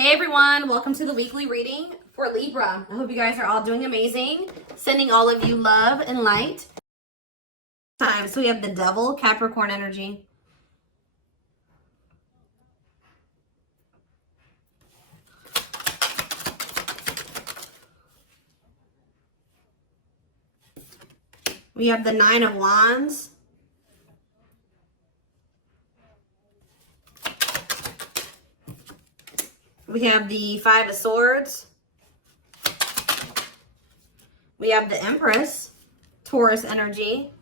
Hey everyone, welcome to the weekly reading for Libra. I hope you guys are all doing amazing. Sending all of you love and light. So we have the Devil, Capricorn energy. We have the Nine of Wands. We have the Five of Swords. We have the Empress, Taurus energy.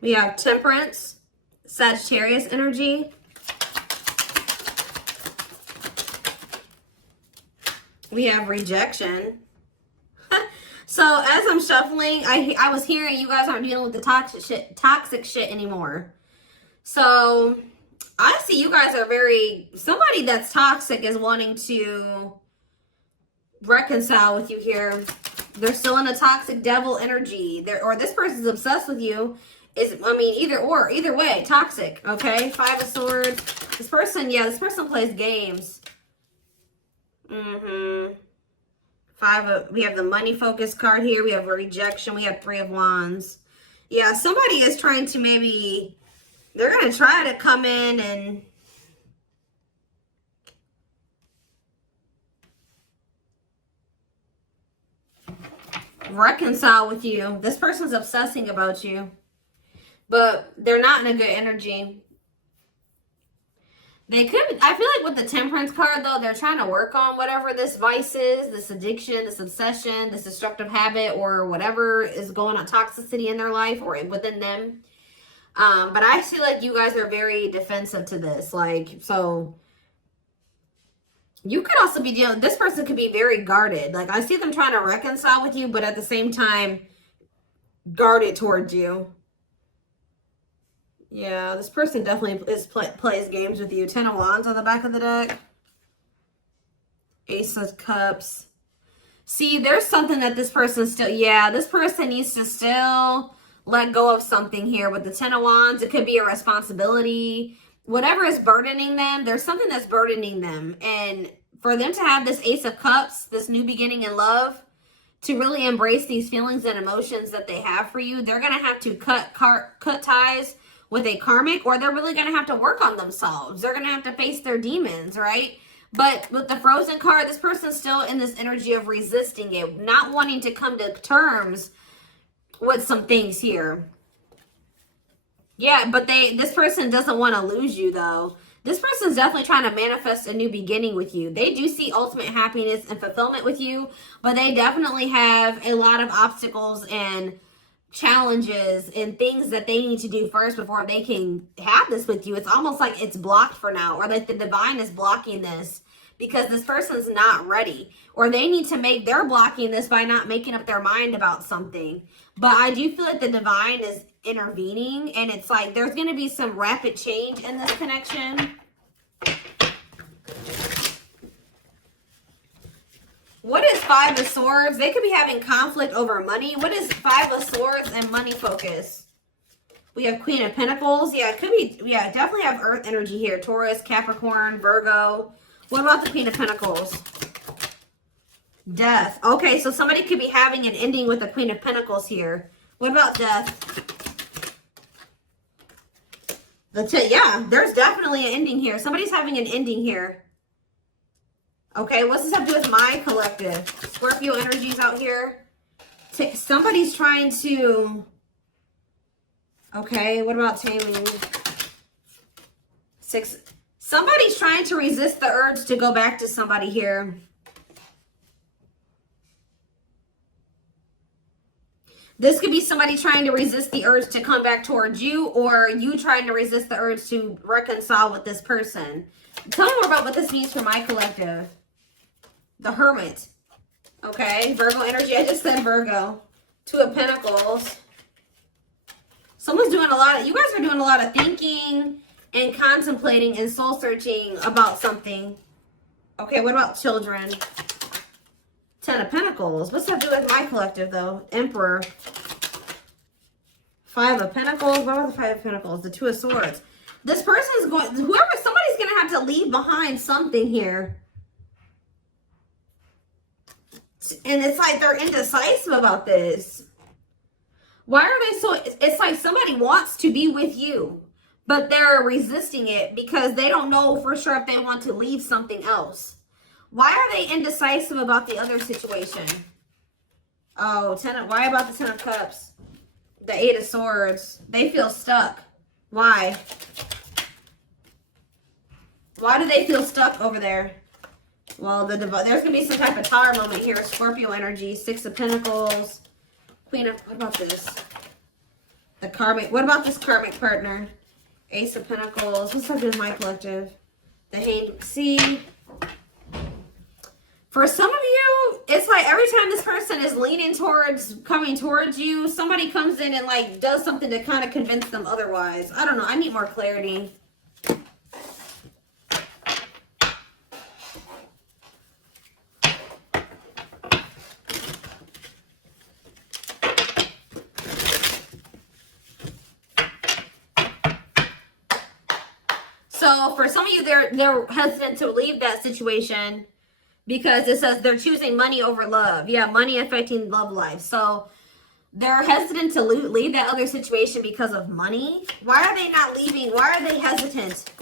We have Temperance, Sagittarius energy. We have Rejection. So as I'm shuffling, I was hearing you guys aren't dealing with the toxic shit anymore. So I see you guys are somebody that's toxic is wanting to reconcile with you here. They're still in a toxic devil energy. Or this person's obsessed with you. Either way, toxic, okay? Five of Swords. This person plays games. We have the money focus card here. We have a Rejection. We have Three of Wands. Yeah, somebody is trying to they're going to try to come in and reconcile with you. This person's obsessing about you, but they're not in a good energy. I feel like with the Temperance card, though, they're trying to work on whatever this vice is, this addiction, this obsession, this destructive habit, or whatever is going on, toxicity in their life or within them. But I feel like you guys are very defensive to this. So you could also be this person could be very guarded. I see them trying to reconcile with you, but at the same time, guarded towards you. Yeah, this person definitely plays games with you. Ten of Wands on the back of the deck. Ace of Cups. See, there's something that this person this person needs to still let go of something here with the Ten of Wands. It could be a responsibility. Whatever is burdening them, there's something that's burdening them. And for them to have this Ace of Cups, this new beginning in love, to really embrace these feelings and emotions that they have for you, they're going to have to cut ties with a karmic, or they're really going to have to work on themselves. They're going to have to face their demons, right? But with the Frozen card, this person's still in this energy of resisting it, not wanting to come to terms with some things here. Yeah, but this person doesn't want to lose you, though. This person's definitely trying to manifest a new beginning with you. They do see ultimate happiness and fulfillment with you, but they definitely have a lot of obstacles and challenges and things that they need to do first before they can have this with you. It's almost like it's blocked for now, or like the divine is blocking this because this person's not ready, or they're blocking this by not making up their mind about something. But I do feel like the divine is intervening, and it's like there's going to be some rapid change in this connection. What is Five of Swords? They could be having conflict over money. What is Five of Swords and money focus? We have Queen of Pentacles. Yeah, it could be. Yeah, definitely have Earth energy here. Taurus, Capricorn, Virgo. What about the Queen of Pentacles? Death. Okay, so somebody could be having an ending with the Queen of Pentacles here. What about death? Yeah, there's definitely an ending here. Somebody's having an ending here. Okay, what's this have to do with my collective? Scorpio energies out here. Somebody's trying to... Okay, what about taming? Somebody's trying to resist the urge to go back to somebody here. This could be somebody trying to resist the urge to come back towards you, or you trying to resist the urge to reconcile with this person. Tell me more about what this means for my collective. The Hermit. Okay, Virgo energy. I just said Virgo. Two of Pentacles. Someone's doing you guys are doing a lot of thinking and contemplating and soul searching about something. Okay, what about children? Ten of Pentacles. What's that do with my collective, though? Emperor. Five of Pentacles. What about the Five of Pentacles? The Two of Swords. This person is going, somebody's going to have to leave behind something here. And it's like they're indecisive about this. Why are they so, it's like somebody wants to be with you, but they're resisting it because they don't know for sure if they want to leave something else. Why are they indecisive about the other situation? Oh, why about the Ten of Cups? The Eight of Swords. They feel stuck. Why? Why do they feel stuck over there? Well, there's going to be some type of tower moment here. Scorpio energy. Six of Pentacles. Queen of... What about this? The karmic... What about this karmic partner? Ace of Pentacles. What's up with my collective? The Hanged... See... For some of you, it's like every time this person is leaning towards, coming towards you, somebody comes in and like does something to kind of convince them otherwise. I don't know. I need more clarity. So for some of you, they're hesitant to leave that situation. Because it says they're choosing money over love. Yeah, money affecting love life. So they're hesitant to leave that other situation because of money. Why are they not leaving? Why are they hesitant?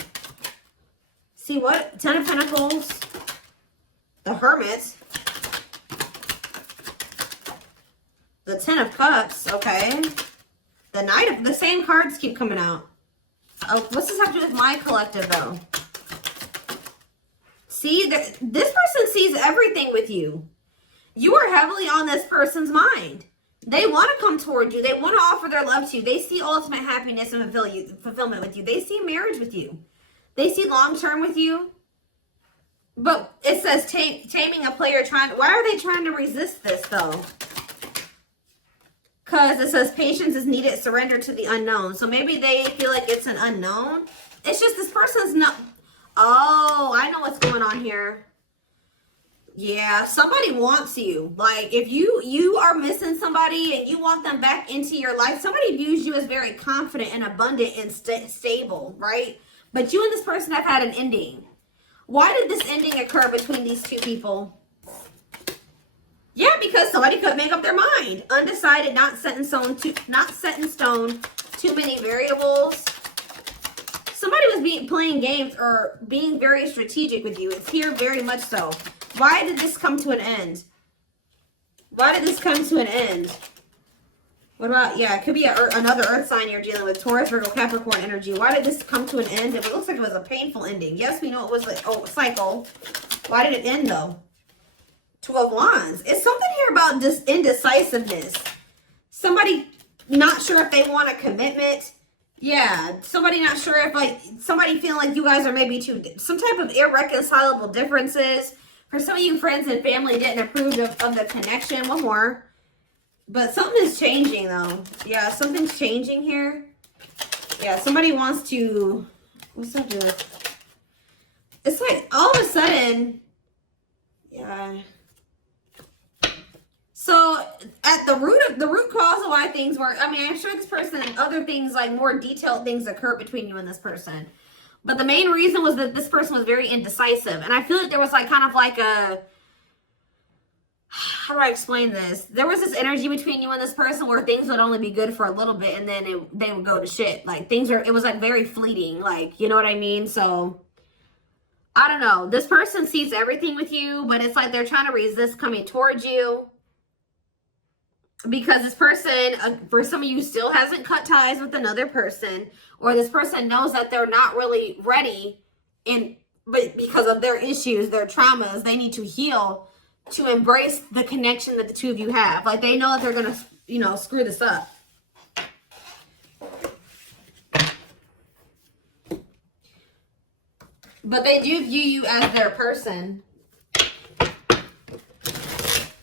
See what? Ten of Pentacles. The Hermit. The Ten of Cups. Okay. The Knight of... The same cards keep coming out. Oh, what's this have to do with my collective though? See, this person sees everything with you. You are heavily on this person's mind. They want to come toward you. They want to offer their love to you. They see ultimate happiness and fulfillment with you. They see marriage with you. They see long-term with you. But it says taming a player trying... Why are they trying to resist this, though? Because it says patience is needed, surrender to the unknown. So maybe they feel like it's an unknown. It's just this person's not... Oh, I know what's going on here. Yeah, somebody wants you. Like, if you are missing somebody and you want them back into your life, somebody views you as very confident and abundant and stable, right? But you and this person have had an ending. Why did this ending occur between these two people? Yeah, because somebody could make up their mind. Undecided, not set in stone, too many variables. Somebody was playing games or being very strategic with you. It's here very much so. Why did this come to an end? Why did this come to an end? What about, yeah, it could be another earth sign you're dealing with. Taurus, Virgo, Capricorn energy. Why did this come to an end? It looks like it was a painful ending. Yes, we know it was a cycle. Why did it end though? Two of Wands. It's something here about this indecisiveness. Somebody not sure if they want a commitment. Yeah, somebody not sure if, like, somebody feeling like you guys are maybe some type of irreconcilable differences. For some of you, friends and family didn't approve of the connection. One more. But something is changing, though. Yeah, something's changing here. Yeah, somebody wants to... What's that do? It's like, all of a sudden... Yeah... So, at the root cause of why things work, I mean, I'm sure this person and other things, like more detailed things occur between you and this person. But the main reason was that this person was very indecisive. And I feel like there was like kind of like a, how do I explain this? There was this energy between you and this person where things would only be good for a little bit and then they would go to shit. Like it was like very fleeting, like, you know what I mean? So, I don't know. This person sees everything with you, but it's like they're trying to resist coming towards you. Because this person, for some of you, still hasn't cut ties with another person. Or this person knows that they're not really ready. But because of their issues, their traumas, they need to heal to embrace the connection that the two of you have. Like, they know that they're going to, you know, screw this up. But they do view you as their person.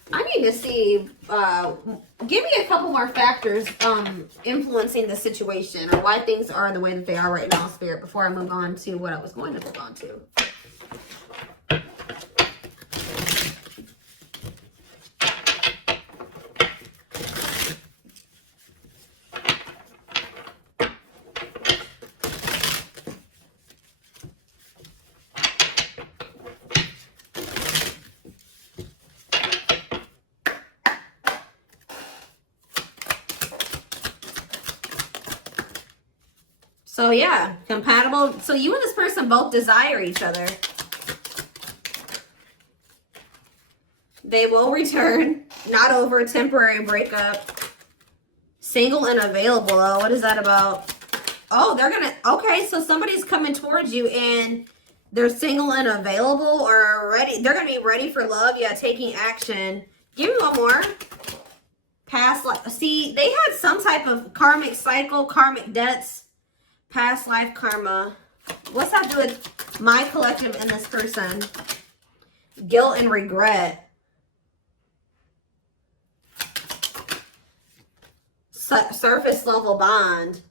I need to see, give me a couple more factors influencing the situation or why things are the way that they are right now, Spirit, before I move on to what I was going to move on to. So yeah, compatible. So you and this person both desire each other. They will return. Not over a temporary breakup. Single and available though. What is that about? Oh, they're gonna, okay, so somebody's coming towards you and they're single and available or ready. They're gonna be ready for love. Yeah, taking action. Give me one more. Past life. See, they had some type of karmic cycle, karmic debts, past life karma. What's that do with my collective and this person? Guilt and regret. Surface level bond.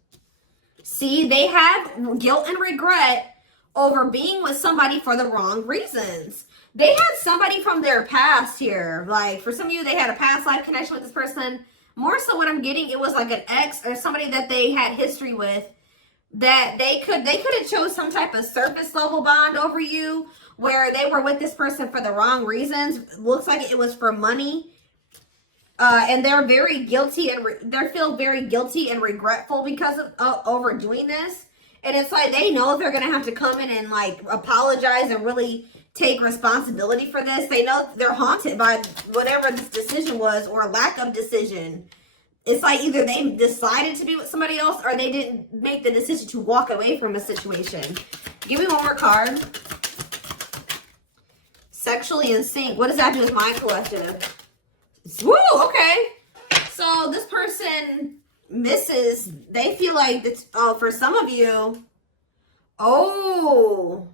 See, they have guilt and regret over being with somebody for the wrong reasons. They had somebody from their past here. Like, for some of you, they had a past life connection with this person. More so what I'm getting, it was like an ex or somebody that they had history with, that they could have chose some type of surface level bond over you, where they were with this person for the wrong reasons. Looks like it was for money. And they're very guilty and they feel very guilty and regretful because of overdoing this. And it's like they know they're going to have to come in and like apologize and really take responsibility for this. They know they're haunted by whatever this decision was or lack of decision. It's like either they decided to be with somebody else or they didn't make the decision to walk away from a situation. Give me one more card. Sexually in sync. What does that do with my collective? Woo, okay. So this person misses, they feel like it's, oh, for some of you, oh,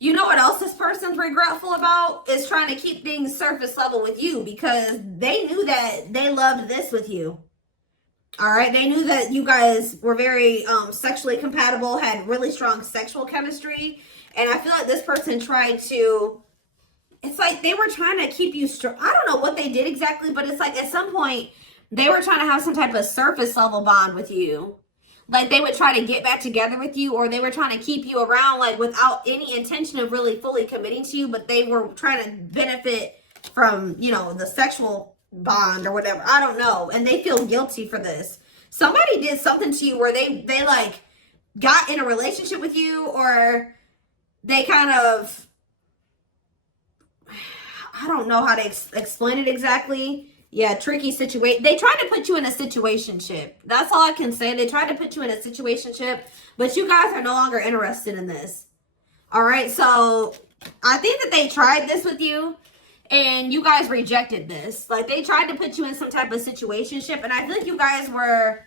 you know what else this person's regretful about? Is trying to keep things surface level with you because they knew that they loved this with you. All right. They knew that you guys were very sexually compatible, had really strong sexual chemistry. And I feel like this person tried to, it's like they were trying to keep you strong. I don't know what they did exactly, but it's like at some point they were trying to have some type of surface level bond with you. Like they would try to get back together with you, or they were trying to keep you around like without any intention of really fully committing to you, but they were trying to benefit from, you know, the sexual bond or whatever. I don't know. And they feel guilty for this. Somebody did something to you where they like got in a relationship with you, or they kind of, I don't know how to explain it exactly. Yeah, tricky situation. They tried to put you in a situationship. That's all I can say. They tried to put you in a situationship, but you guys are no longer interested in this. All right, so I think that they tried this with you, and you guys rejected this. Like, they tried to put you in some type of situationship, and I feel like you guys were,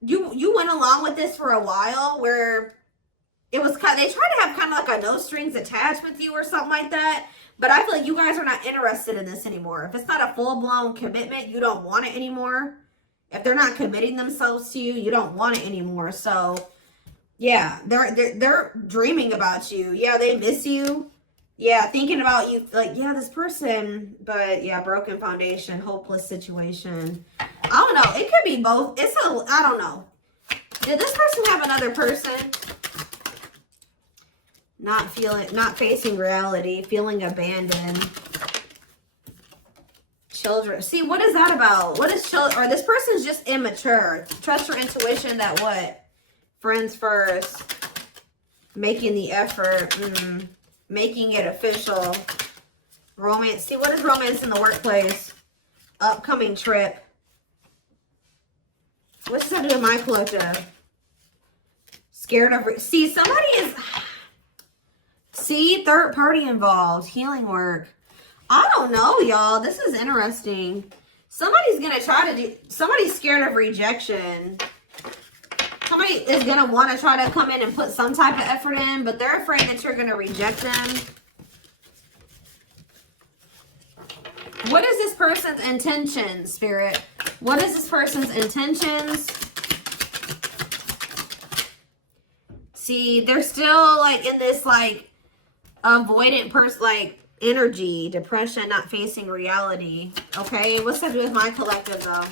you went along with this for a while, where it was kind of, they tried to have kind of like a no strings attached with you or something like that. But I feel like you guys are not interested in this anymore. If it's not a full-blown commitment, you don't want it anymore. If they're not committing themselves to you, you don't want it anymore. So, yeah, they're dreaming about you. Yeah, they miss you. Yeah, thinking about you. Like, yeah, this person. But, yeah, broken foundation, hopeless situation. I don't know. It could be both. I don't know. Did this person have another person? Not facing reality, feeling abandoned. Children. See, what is that about? What is children? Or this person's just immature. Trust your intuition that what? Friends first. Making the effort. Making it official. Romance. See, what is romance in the workplace? Upcoming trip. What's that do with my collective? Scared of... See, somebody is... See, third party involved. Healing work. I don't know, y'all. This is interesting. Somebody's going to try to do... Somebody's scared of rejection. Somebody is going to want to try to come in and put some type of effort in, but they're afraid that you're going to reject them. What is this person's intention, Spirit? What is this person's intentions? See, they're still like in this like avoidant person, like energy, depression, not facing reality. Okay, what's that do with my collective though?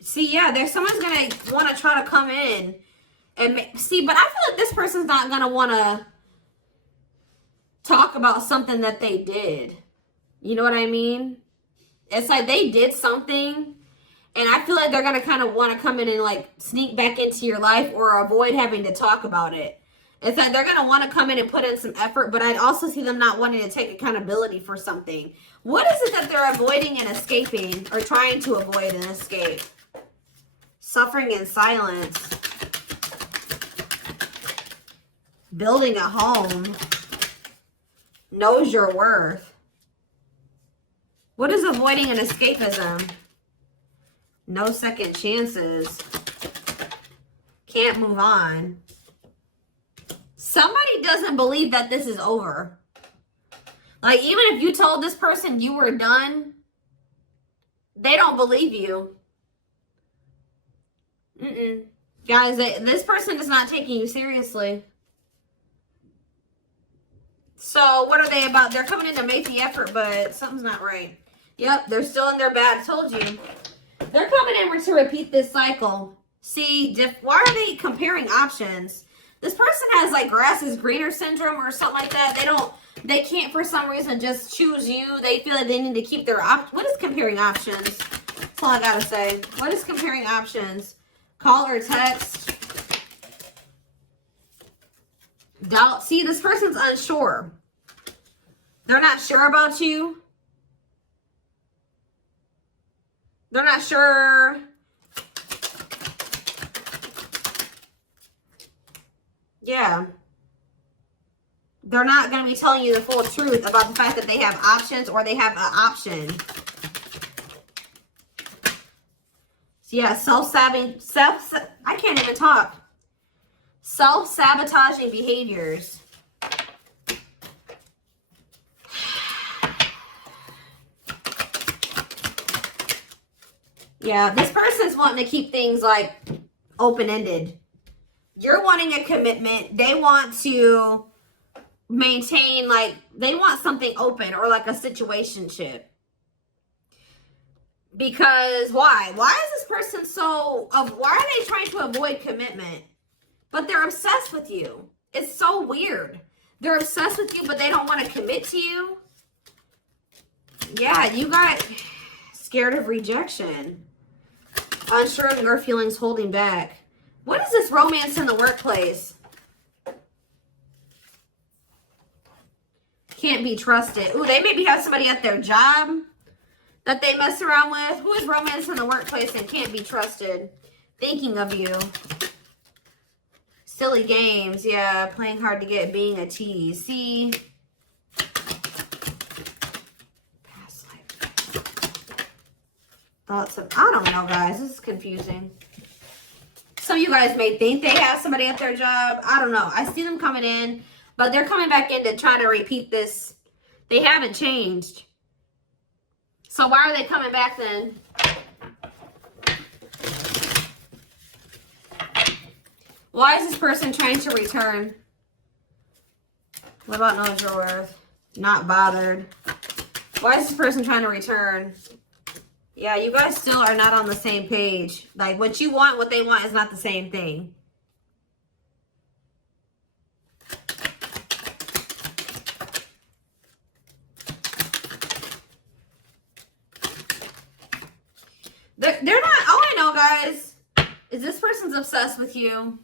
See, yeah, there's someone's gonna want to try to come in and see, but I feel like this person's not gonna want to talk about something that they did. You know what I mean? It's like they did something And I feel like they're going to kind of want to come in and like sneak back into your life or avoid having to talk about it. It's like they're going to want to come in and put in some effort, but I'd also see them not wanting to take accountability for something. What is it that they're avoiding and escaping, or trying to avoid and escape? Suffering in silence. Building a home. Knows your worth. What is avoiding and escapism? No second chances. Can't move on. Somebody doesn't believe that this is over. Like, even if you told this person you were done, they don't believe you. Guys, this person is not taking you seriously. So, what are they about? They're coming in to make the effort, but something's not right. Yep, they're still in their bad. I told you. They're coming in to repeat this cycle. See, why are they comparing options? This person has like grass is greener syndrome or something like that. They can't for some reason just choose you. They feel like they need to keep their What is comparing options? That's all I gotta say. What is comparing options? Call or text? Doubt. See, this person's unsure. They're not sure about you. They're not sure. Yeah. They're not going to be telling you the full truth about the fact that they have options or they have an option. So yeah, I can't even talk. Self-sabotaging behaviors. Yeah, this person's wanting to keep things like open-ended. You're wanting a commitment. They want to maintain, like, they want something open or like a situationship. Because why? Why is this person why are they trying to avoid commitment? But they're obsessed with you. It's so weird. They're obsessed with you, but they don't want to commit to you. Yeah, you got scared of rejection. Unsure of your feelings, holding back. What is this romance in the workplace? Can't be trusted. Ooh, they maybe have somebody at their job that they mess around with. Who is romance in the workplace and can't be trusted? Thinking of you. Silly games. Yeah, playing hard to get, being a tease. See? Past life. Thoughts of... I don't know, guys. This is confusing. Some of you guys may think they have somebody at their job. I don't know. I see them coming in, but they're coming back in to try to repeat this. They haven't changed. So why are they coming back then? Why is this person trying to return? What about knows your worth? Not bothered. Why is this person trying to return? Yeah, you guys still are not on the same page. Like, what you want, what they want is not the same thing. They're not, all I know, guys, is this person's obsessed with you.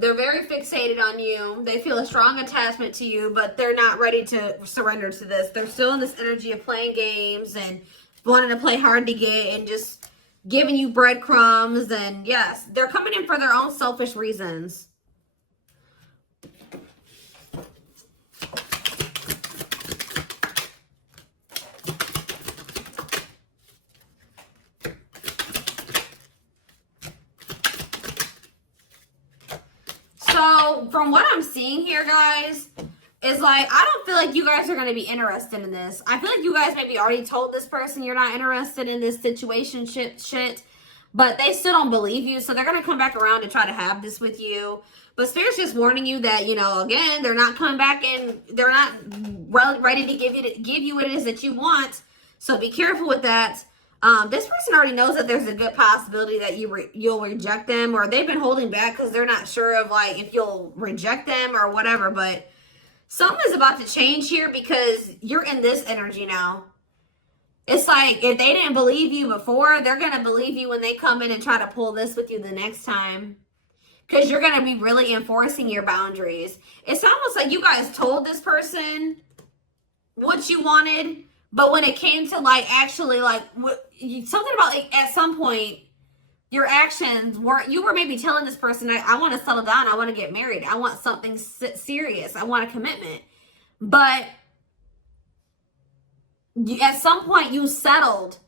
They're very fixated on you. They feel a strong attachment to you, but they're not ready to surrender to this. They're still in this energy of playing games and wanting to play hard to get and just giving you breadcrumbs. And yes, they're coming in for their own selfish reasons. So from what I'm seeing here, guys, is like, I don't feel like you guys are going to be interested in this. I feel like you guys maybe already told this person you're not interested in this situation shit, but they still don't believe you. So they're going to come back around to try to have this with you. But Spirit's just warning you that, you know, again, they're not coming back and they're not ready to give you what it is that you want. So be careful with that. This person already knows that there's a good possibility that you'll reject them, or they've been holding back because they're not sure of like if you'll reject them or whatever. But something is about to change here because you're in this energy now. It's like, if they didn't believe you before, they're going to believe you when they come in and try to pull this with you the next time. Because you're going to be really enforcing your boundaries. It's almost like you guys told this person what you wanted, but when it came to like actually like something about like at some point your actions were, you were maybe telling this person, I want to settle down, I want to get married, I want something serious, I want a commitment, but at some point you settled.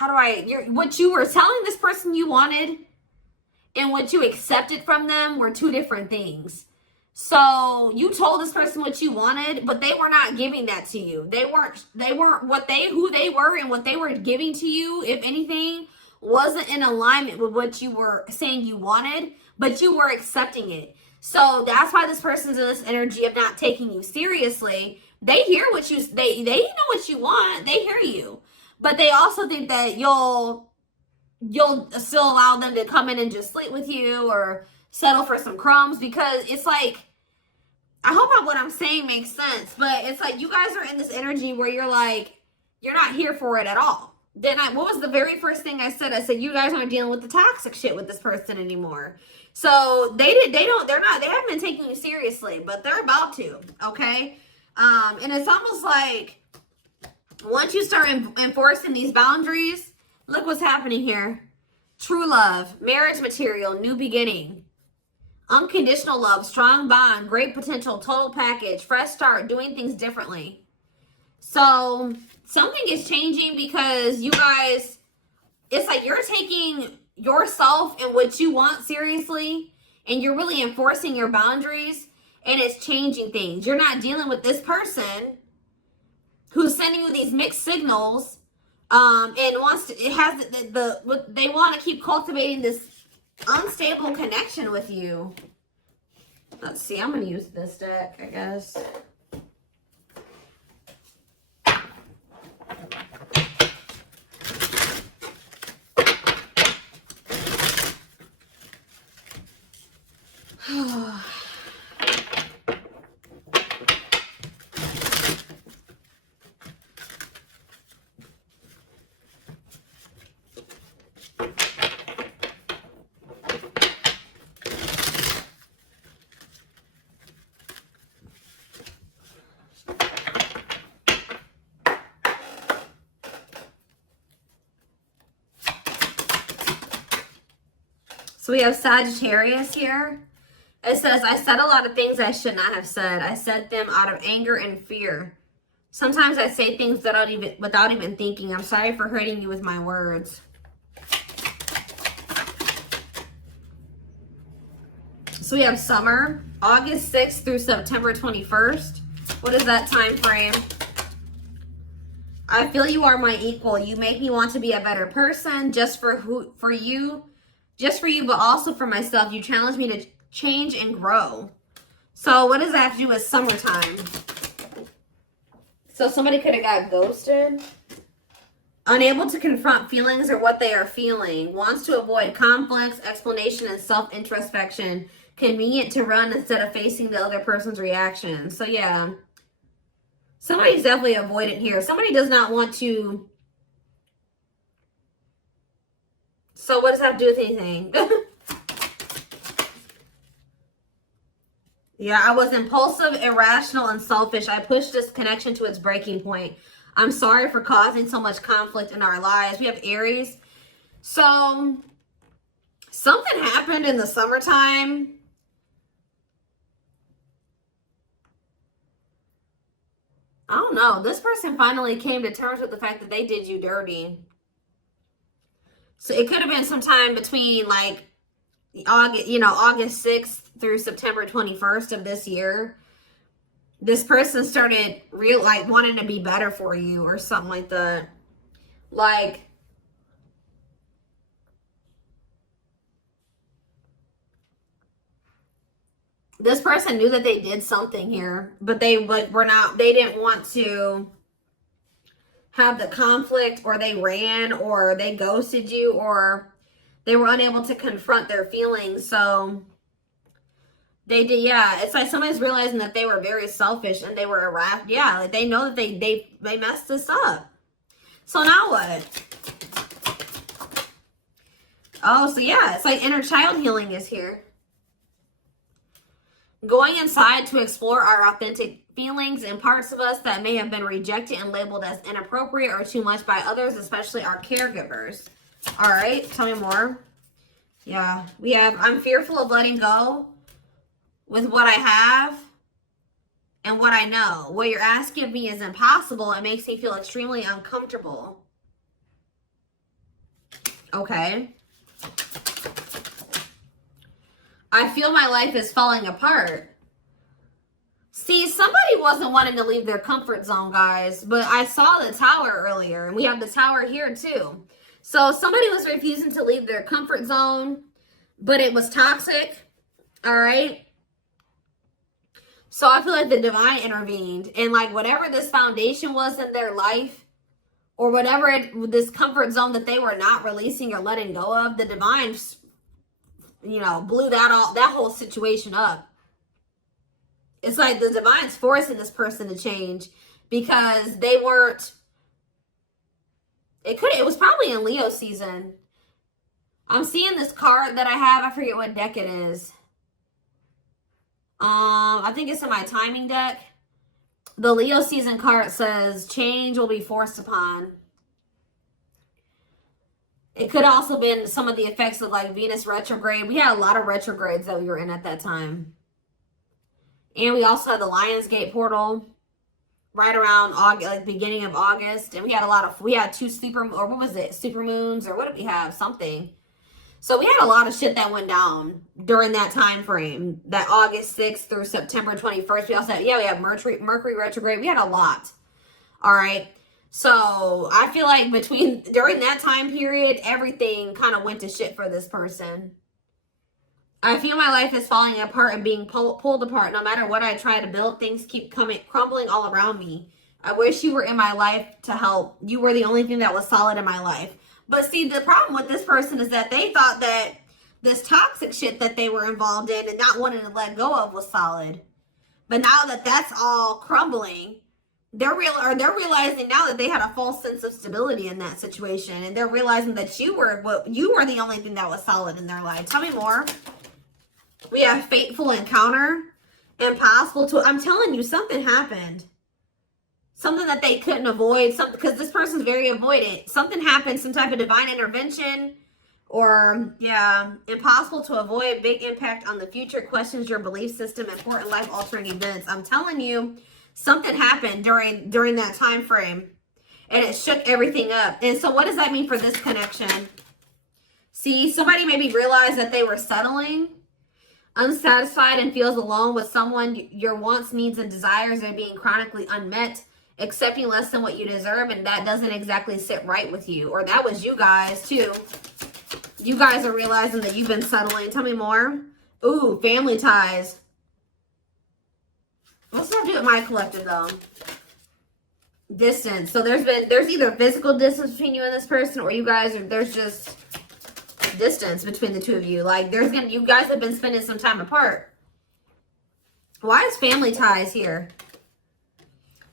What you were telling this person you wanted and what you accepted from them were two different things. So you told this person what you wanted, but they were not giving that to you. They weren't who they were, and what they were giving to you, if anything, wasn't in alignment with what you were saying you wanted, but you were accepting it. So that's why this person's in this energy of not taking you seriously. They hear what they know what you want. They hear you. But they also think that you'll still allow them to come in and just sleep with you or settle for some crumbs, because it's like, I hope what I'm saying makes sense, but it's like you guys are in this energy where you're like, you're not here for it at all. Then what was the very first thing I said? I said, you guys aren't dealing with the toxic shit with this person anymore. So they haven't been taking you seriously, but they're about to, okay? And it's almost like once you start enforcing these boundaries, look what's happening here. True love, marriage material, new beginning, unconditional love, strong bond, great potential, total package, fresh start, doing things differently. So something is changing because you guys, it's like you're taking yourself and what you want seriously, and you're really enforcing your boundaries, and it's changing things. You're not dealing with this person who's sending you these mixed signals, and they want to keep cultivating this unstable connection with you. Let's see, I'm going to use this deck, I guess. So we have Sagittarius here. It says, I said a lot of things I should not have said. I said them out of anger and fear. Sometimes I say things without even thinking. I'm sorry for hurting you with my words. So we have summer, August 6th through September 21st. What is that time frame? I feel you are my equal. You make me want to be a better person just for you, but also for myself. You challenge me to change and grow. So what does that have to do with summertime? So somebody could have got ghosted. Unable to confront feelings or what they are feeling. Wants to avoid conflicts, explanation, and self-introspection. Convenient to run instead of facing the other person's reaction. So yeah. Somebody's definitely avoidant here. Somebody does not want to. So what does that have to do with anything? Yeah, I was impulsive, irrational, and selfish. I pushed this connection to its breaking point. I'm sorry for causing so much conflict in our lives. We have Aries. So something happened in the summertime. I don't know. This person finally came to terms with the fact that they did you dirty. So it could have been sometime between like August 6th through September 21st of this year. This person started wanting to be better for you or something like that. Like, this person knew that they did something here, but they didn't want to have the conflict, or they ran, or they ghosted you, or they were unable to confront their feelings. So They did, yeah. It's like somebody's realizing that they were very selfish and they were irrational. Yeah, like they know that they messed this up. So now what? Oh, so yeah, it's like inner child healing is here. Going inside to explore our authentic feelings and parts of us that may have been rejected and labeled as inappropriate or too much by others, especially our caregivers. All right, tell me more. Yeah, we have, I'm fearful of letting go with what I have and what I know. What you're asking of me is impossible. It makes me feel extremely uncomfortable. Okay. I feel my life is falling apart. See, somebody wasn't wanting to leave their comfort zone, guys, but I saw the tower earlier, and we have the tower here too. So somebody was refusing to leave their comfort zone, but it was toxic, all right? So I feel like the divine intervened, and like whatever this foundation was in their life, or whatever this comfort zone that they were not releasing or letting go of, the divine, you know, blew that whole situation up. It's like the divine's forcing this person to change because they weren't, it was probably in Leo season. I'm seeing this card that I have, I forget what deck it is. I think it's in my timing deck. The Leo season card says change will be forced upon. It could also been some of the effects of like Venus retrograde. We had a lot of retrogrades that we were in at that time. And we also had the Lionsgate portal right around August, like beginning of August. And we had two super, or what was it? Super moons, or what did we have? Something. So we had a lot of shit that went down during that time frame, that August 6th through September 21st. We also had, we had Mercury retrograde. We had a lot. All right. So I feel like during that time period, everything kind of went to shit for this person. I feel my life is falling apart and being pulled apart. No matter what I try to build, things keep crumbling all around me. I wish you were in my life to help. You were the only thing that was solid in my life. But see, the problem with this person is that they thought that this toxic shit that they were involved in and not wanting to let go of was solid. But now that that's all crumbling, they're realizing now that they had a false sense of stability in that situation, and they're realizing that you were the only thing that was solid in their life. Tell me more. We have fateful encounter, impossible to. I'm telling you, something happened. Something that they couldn't avoid. Something, because this person's very avoidant. Something happened. Some type of divine intervention, or impossible to avoid. Big impact on the future. Questions your belief system. Important life altering events. I'm telling you. Something happened during that time frame, and it shook everything up. And so what does that mean for this connection? See, somebody maybe realized that they were settling, unsatisfied, and feels alone with someone. Your wants, needs, and desires are being chronically unmet, accepting less than what you deserve, and that doesn't exactly sit right with you. Or that was you guys, too. You guys are realizing that you've been settling. Tell me more. Ooh, family ties. What's that do with my collective, though? Distance. So there's either physical distance between you and this person, or you guys there's just distance between the two of you. Like you guys have been spending some time apart. Why is family ties here?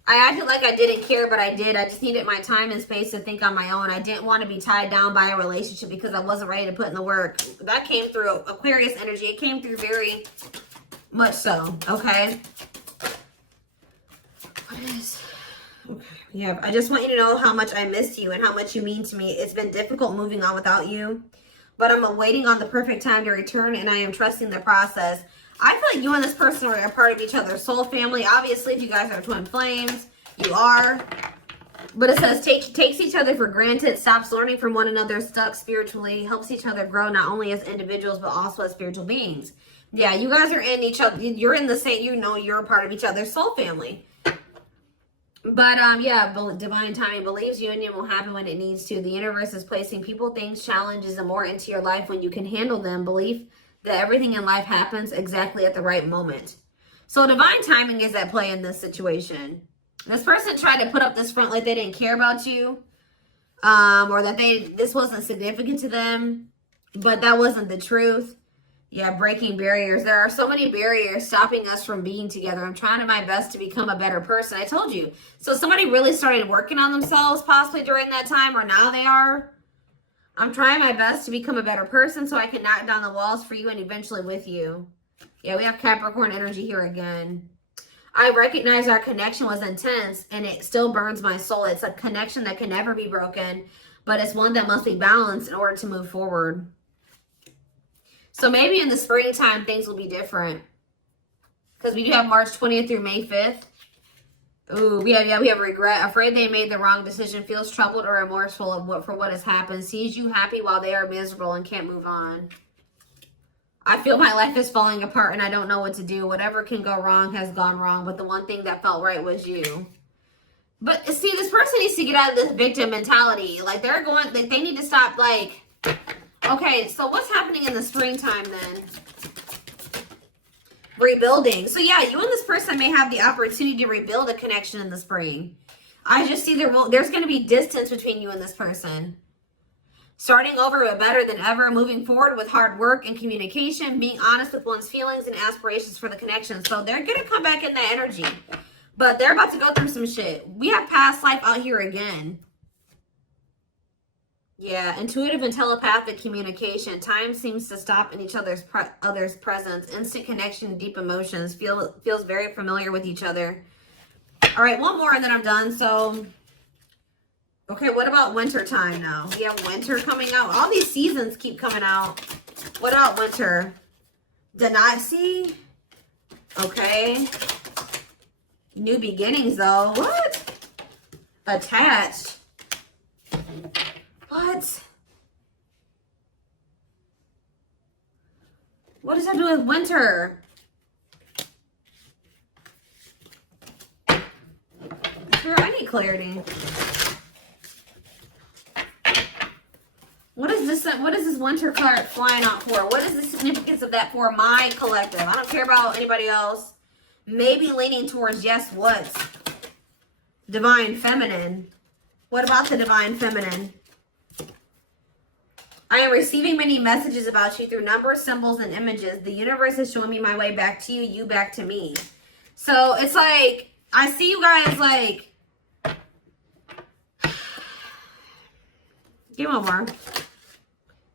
I acted like I didn't care, but I did. I just needed my time and space to think on my own. I didn't want to be tied down by a relationship because I wasn't ready to put in the work. That came through Aquarius energy. It came through very much so, okay? Okay. Yeah, I just want you to know how much I miss you and how much you mean to me. It's been difficult moving on without you, but I'm waiting on the perfect time to return, and I am trusting the process. I feel like you and this person are a part of each other's soul family. Obviously, if you guys are twin flames, you are. But it says takes each other for granted, stops learning from one another, stuck spiritually, helps each other grow not only as individuals but also as spiritual beings. Yeah, you guys are in each other. You're in the same. You're a part of each other's soul family. But, divine timing believes union will happen when it needs to. The universe is placing people, things, challenges, and more into your life when you can handle them. Belief that everything in life happens exactly at the right moment. So divine timing is at play in this situation. This person tried to put up this front like they didn't care about you, or that this wasn't significant to them, but that wasn't the truth. Yeah, breaking barriers. There are so many barriers stopping us from being together. I'm trying my best to become a better person. I told you. So somebody really started working on themselves possibly during that time, or now they are. I'm trying my best to become a better person so I can knock down the walls for you and eventually with you. Yeah, we have Capricorn energy here again. I recognize our connection was intense and it still burns my soul. It's a connection that can never be broken, but it's one that must be balanced in order to move forward. So maybe in the springtime, things will be different. Because we do have March 20th through May 5th. Ooh, we have regret. Afraid they made the wrong decision. Feels troubled or remorseful for what has happened. Sees you happy while they are miserable and can't move on. I feel my life is falling apart and I don't know what to do. Whatever can go wrong has gone wrong. But the one thing that felt right was you. But see, this person needs to get out of this victim mentality. Like they need to stop like... Okay, so what's happening in the springtime then? Rebuilding. So yeah, you and this person may have the opportunity to rebuild a connection in the spring. I just see there's going to be distance between you and this person. Starting over but better than ever, moving forward with hard work and communication, being honest with one's feelings and aspirations for the connection. So they're going to come back in that energy. But they're about to go through some shit. We have past life out here again. Yeah, intuitive and telepathic communication. Time seems to stop in each other's presence. Instant connection, deep emotions. Feels very familiar with each other. All right, one more and then I'm done. So, okay, what about winter time now? We have winter coming out. All these seasons keep coming out. What about winter? Did not see? Okay. New beginnings though. What? Attached. What? What does that do with winter? Sure, I need clarity. What is this? What is this winter card flying out for? What is the significance of that for my collective? I don't care about anybody else. Maybe leaning towards yes, what? Divine feminine. What about the divine feminine? I am receiving many messages about you through numbers, symbols, and images. The universe is showing me my way back to you, you back to me. So it's like, I see you guys like, give me one more.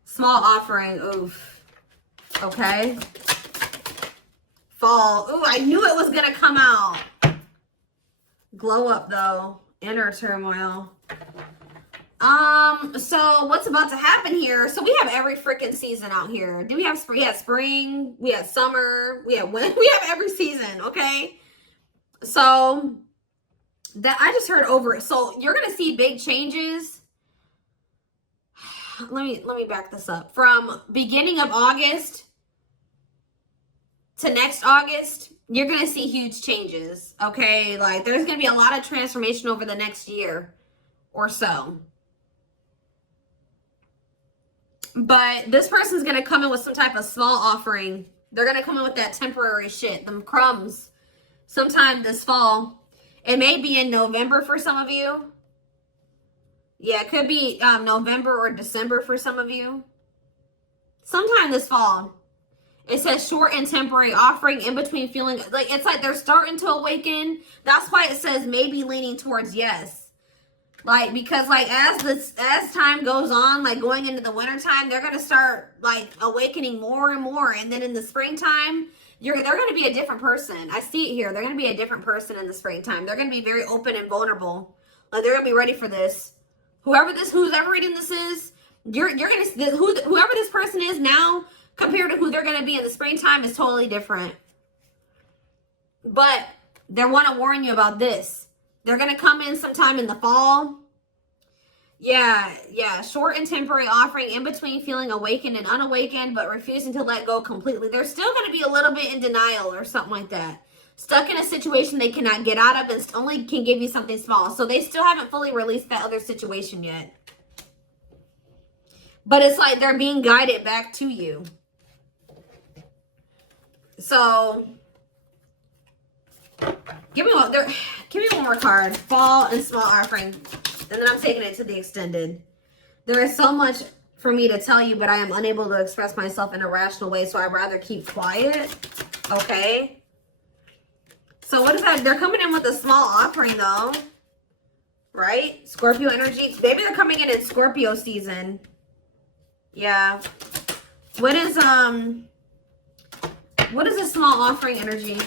Small offering, oof. Okay. Fall, ooh, I knew it was gonna come out. Glow up though, inner turmoil. So what's about to happen here? So we have every freaking season out here. Do we have spring? We have spring, we have summer, we have winter, we have every season, okay? So that I just heard over it. So you're gonna see big changes. Let me back this up. From beginning of August to next August, you're gonna see huge changes, okay? Like there's gonna be a lot of transformation over the next year or so. But this person's going to come in with some type of small offering. They're going to come in with that temporary shit, them crumbs, sometime this fall. It may be in November for some of you. Yeah, it could be November or December for some of you. Sometime this fall. It says short and temporary offering in between feeling. Like it's like they're starting to awaken. That's why it says maybe leaning towards yes. Like, because, like, as time goes on, like, going into the winter time, they're going to start, like, awakening more and more. And then in the springtime, they're going to be a different person. I see it here. They're going to be a different person in the springtime. They're going to be very open and vulnerable. Like, they're going to be ready for this. Whoever reading this is, you're going to, whoever this person is now, compared to who they're going to be in the springtime is totally different. But they want to warn you about this. They're going to come in sometime in the fall. Yeah. Short and temporary offering in between feeling awakened and unawakened, but refusing to let go completely. They're still going to be a little bit in denial or something like that. Stuck in a situation they cannot get out of and only can give you something small. So they still haven't fully released that other situation yet. But it's like they're being guided back to you. So give me one more card. Fall and small offering. And then I'm taking it to the extended. There is so much for me to tell you, but I am unable to express myself in a rational way, so I'd rather keep quiet. Okay. So what is that? They're coming in with a small offering though. Right? Scorpio energy. Maybe they're coming in Scorpio season. Yeah. What is a small offering energy?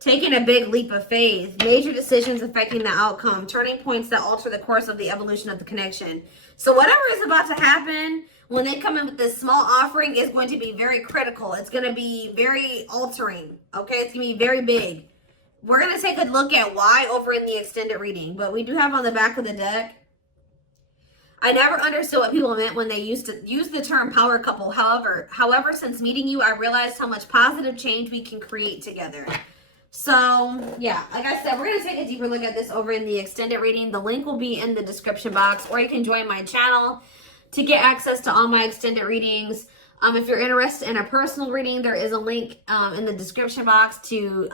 Taking a big leap of faith. Major decisions affecting the outcome. Turning points that alter the course of the evolution of the connection. So whatever is about to happen when they come in with this small offering is going to be very critical. It's going to be very altering. Okay? It's going to be very big. We're going to take a look at why over in the extended reading. But we do have on the back of the deck, I never understood what people meant when they used to use the term power couple. However, since meeting you, I realized how much positive change we can create together. So, yeah, like I said, we're going to take a deeper look at this over in the extended reading. The link will be in the description box, or you can join my channel to get access to all my extended readings. If you're interested in a personal reading, there is a link in the description box to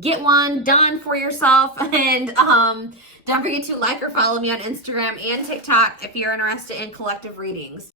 get one done for yourself. And don't forget to like or follow me on Instagram and TikTok if you're interested in collective readings.